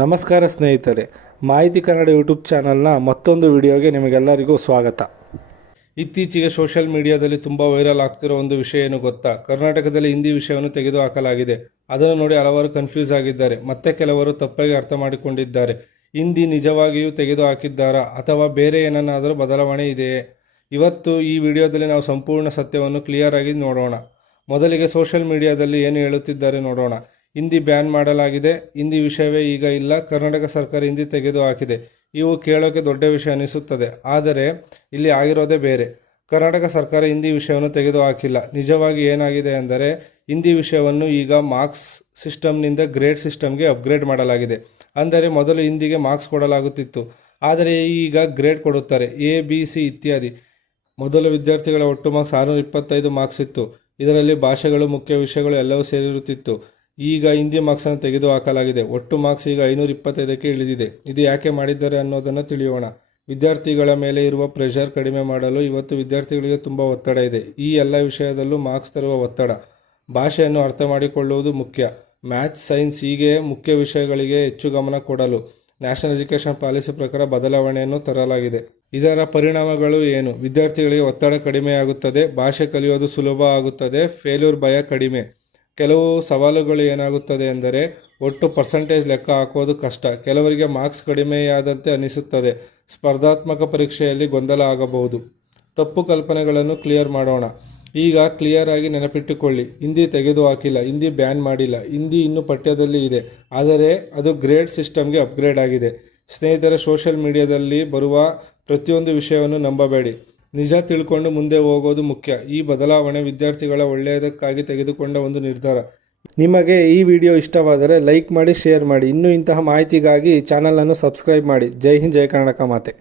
ನಮಸ್ಕಾರ ಸ್ನೇಹಿತರೆ, ಮಾಹಿತಿ ಕನ್ನಡ ಯೂಟ್ಯೂಬ್ ಚಾನಲ್ನ ಮತ್ತೊಂದು ವಿಡಿಯೋಗೆ ನಿಮಗೆಲ್ಲರಿಗೂ ಸ್ವಾಗತ. ಇತ್ತೀಚೆಗೆ ಸೋಷಿಯಲ್ ಮೀಡಿಯಾದಲ್ಲಿ ತುಂಬ ವೈರಲ್ ಆಗ್ತಿರೋ ಒಂದು ವಿಷಯ ಏನು ಗೊತ್ತಾ? ಕರ್ನಾಟಕದಲ್ಲಿ ಹಿಂದಿ ವಿಷಯವನ್ನು ತೆಗೆದುಹಾಕಲಾಗಿದೆ. ಅದನ್ನು ನೋಡಿ ಹಲವರು ಕನ್ಫ್ಯೂಸ್ ಆಗಿದ್ದಾರೆ, ಮತ್ತೆ ಕೆಲವರು ತಪ್ಪಾಗಿ ಅರ್ಥ ಮಾಡಿಕೊಂಡಿದ್ದಾರೆ. ಹಿಂದಿ ನಿಜವಾಗಿಯೂ ತೆಗೆದುಹಾಕಿದ್ದಾರಾ ಅಥವಾ ಬೇರೆ ಏನನ್ನಾದರೂ ಬದಲಾವಣೆ ಇದೆಯೇ? ಇವತ್ತು ಈ ವಿಡಿಯೋದಲ್ಲಿ ನಾವು ಸಂಪೂರ್ಣ ಸತ್ಯವನ್ನು ಕ್ಲಿಯರ್ ಆಗಿ ನೋಡೋಣ. ಮೊದಲಿಗೆ ಸೋಷಿಯಲ್ ಮೀಡಿಯಾದಲ್ಲಿ ಏನು ಹೇಳುತ್ತಿದ್ದಾರೆ ನೋಡೋಣ. ಹಿಂದಿ ಬ್ಯಾನ್ ಮಾಡಲಾಗಿದೆ, ಹಿಂದಿ ವಿಷಯವೇ ಈಗ ಇಲ್ಲ, ಕರ್ನಾಟಕ ಸರ್ಕಾರ ಹಿಂದಿ ತೆಗೆದುಹಾಕಿದೆ. ಇವು ಕೇಳೋಕೆ ದೊಡ್ಡ ವಿಷಯ ಅನಿಸುತ್ತದೆ, ಆದರೆ ಇಲ್ಲಿ ಆಗಿರೋದೇ ಬೇರೆ. ಕರ್ನಾಟಕ ಸರ್ಕಾರ ಹಿಂದಿ ವಿಷಯವನ್ನು ತೆಗೆದುಹಾಕಿಲ್ಲ. ನಿಜವಾಗಿ ಏನಾಗಿದೆ ಅಂದರೆ, ಹಿಂದಿ ವಿಷಯವನ್ನು ಈಗ ಮಾರ್ಕ್ಸ್ ಸಿಸ್ಟಮ್ನಿಂದ ಗ್ರೇಡ್ ಸಿಸ್ಟಮ್ಗೆ ಅಪ್ಗ್ರೇಡ್ ಮಾಡಲಾಗಿದೆ. ಅಂದರೆ ಮೊದಲು ಹಿಂದಿಗೆ ಮಾರ್ಕ್ಸ್ ಕೊಡಲಾಗುತ್ತಿತ್ತು, ಆದರೆ ಈಗ ಗ್ರೇಡ್ ಕೊಡುತ್ತಾರೆ, ABC ಇತ್ಯಾದಿ. ಮೊದಲು ವಿದ್ಯಾರ್ಥಿಗಳ ಒಟ್ಟು ಮಾರ್ಕ್ಸ್ 625 ಮಾರ್ಕ್ಸ್ ಇತ್ತು. ಇದರಲ್ಲಿ ಭಾಷೆಗಳು, ಮುಖ್ಯ ವಿಷಯಗಳು ಎಲ್ಲವೂ ಸೇರಿರುತ್ತಿತ್ತು. ಈಗ ಹಿಂದಿ ಮಾರ್ಕ್ಸನ್ನು ತೆಗೆದುಹಾಕಲಾಗಿದೆ. ಒಟ್ಟು ಮಾರ್ಕ್ಸ್ ಈಗ 525ಕ್ಕೆ ಇಳಿದಿದೆ. ಇದು ಯಾಕೆ ಮಾಡಿದ್ದಾರೆ ಅನ್ನೋದನ್ನು ತಿಳಿಯೋಣ. ವಿದ್ಯಾರ್ಥಿಗಳ ಮೇಲೆ ಇರುವ ಪ್ರೆಷರ್ ಕಡಿಮೆ ಮಾಡಲು ಇವತ್ತು ವಿದ್ಯಾರ್ಥಿಗಳಿಗೆ ತುಂಬ ಒತ್ತಡ ಇದೆ. ಈ ಎಲ್ಲ ವಿಷಯದಲ್ಲೂ ಮಾರ್ಕ್ಸ್ ತರುವ ಒತ್ತಡ. ಭಾಷೆಯನ್ನು ಅರ್ಥ ಮಾಡಿಕೊಳ್ಳುವುದು ಮುಖ್ಯ. ಮ್ಯಾಥ್ಸ್, ಸೈನ್ಸ್ ಹೀಗೆ ಮುಖ್ಯ ವಿಷಯಗಳಿಗೆ ಹೆಚ್ಚು ಗಮನ ಕೊಡಲು ನ್ಯಾಷನಲ್ ಎಜುಕೇಷನ್ ಪಾಲಿಸಿ ಪ್ರಕಾರ ಬದಲಾವಣೆಯನ್ನು ತರಲಾಗಿದೆ. ಇದರ ಪರಿಣಾಮಗಳು ಏನು? ವಿದ್ಯಾರ್ಥಿಗಳಿಗೆ ಒತ್ತಡ ಕಡಿಮೆಯಾಗುತ್ತದೆ, ಭಾಷೆ ಕಲಿಯೋದು ಸುಲಭ ಆಗುತ್ತದೆ, ಫೇಲ್ಯೂರ್ ಭಯ ಕಡಿಮೆ. ಕೆಲವು ಸವಾಲುಗಳು ಏನಾಗುತ್ತದೆ ಎಂದರೆ, ಒಟ್ಟು ಪರ್ಸೆಂಟೇಜ್ ಲೆಕ್ಕ ಹಾಕೋದು ಕಷ್ಟ, ಕೆಲವರಿಗೆ ಮಾರ್ಕ್ಸ್ ಕಡಿಮೆಯಾದಂತೆ ಅನಿಸುತ್ತದೆ, ಸ್ಪರ್ಧಾತ್ಮಕ ಪರೀಕ್ಷೆಯಲ್ಲಿ ಗೊಂದಲ ಆಗಬಹುದು. ತಪ್ಪು ಕಲ್ಪನೆಗಳನ್ನು ಕ್ಲಿಯರ್ ಮಾಡೋಣ. ಈಗ ಕ್ಲಿಯರ್ ಆಗಿ ನೆನಪಿಟ್ಟುಕೊಳ್ಳಿ, ಹಿಂದಿ ತೆಗೆದುಹಾಕಿಲ್ಲ, ಹಿಂದಿ ಬ್ಯಾನ್ ಮಾಡಿಲ್ಲ, ಹಿಂದಿ ಇನ್ನೂ ಪಠ್ಯದಲ್ಲಿ ಇದೆ, ಆದರೆ ಅದು ಗ್ರೇಡ್ ಸಿಸ್ಟಮ್ಗೆ ಅಪ್ಗ್ರೇಡ್ ಆಗಿದೆ. ಸ್ನೇಹಿತರೆ, ಸೋಷಿಯಲ್ ಮೀಡಿಯಾದಲ್ಲಿ ಬರುವ ಪ್ರತಿಯೊಂದು ವಿಷಯವನ್ನು ನಂಬಬೇಡಿ, ನಿಜ ತಿಳ್ಕೊಂಡು ಮುಂದೆ ಹೋಗೋದು ಮುಖ್ಯ. ಈ ಬದಲಾವಣೆ ವಿದ್ಯಾರ್ಥಿಗಳ ಒಳ್ಳೆಯದಕ್ಕಾಗಿ ತೆಗೆದುಕೊಂಡ ಒಂದು ನಿರ್ಧಾರ. ನಿಮಗೆ ಈ ವಿಡಿಯೋ ಇಷ್ಟವಾದರೆ ಲೈಕ್ ಮಾಡಿ, ಶೇರ್ ಮಾಡಿ. ಇನ್ನೂ ಇಂತಹ ಮಾಹಿತಿಗಾಗಿ ಚಾನಲನ್ನು ಸಬ್ಸ್ಕ್ರೈಬ್ ಮಾಡಿ. ಜೈ ಹಿಂದ್, ಜೈ ಕರ್ನಾಟಕ ಮಾತೆ.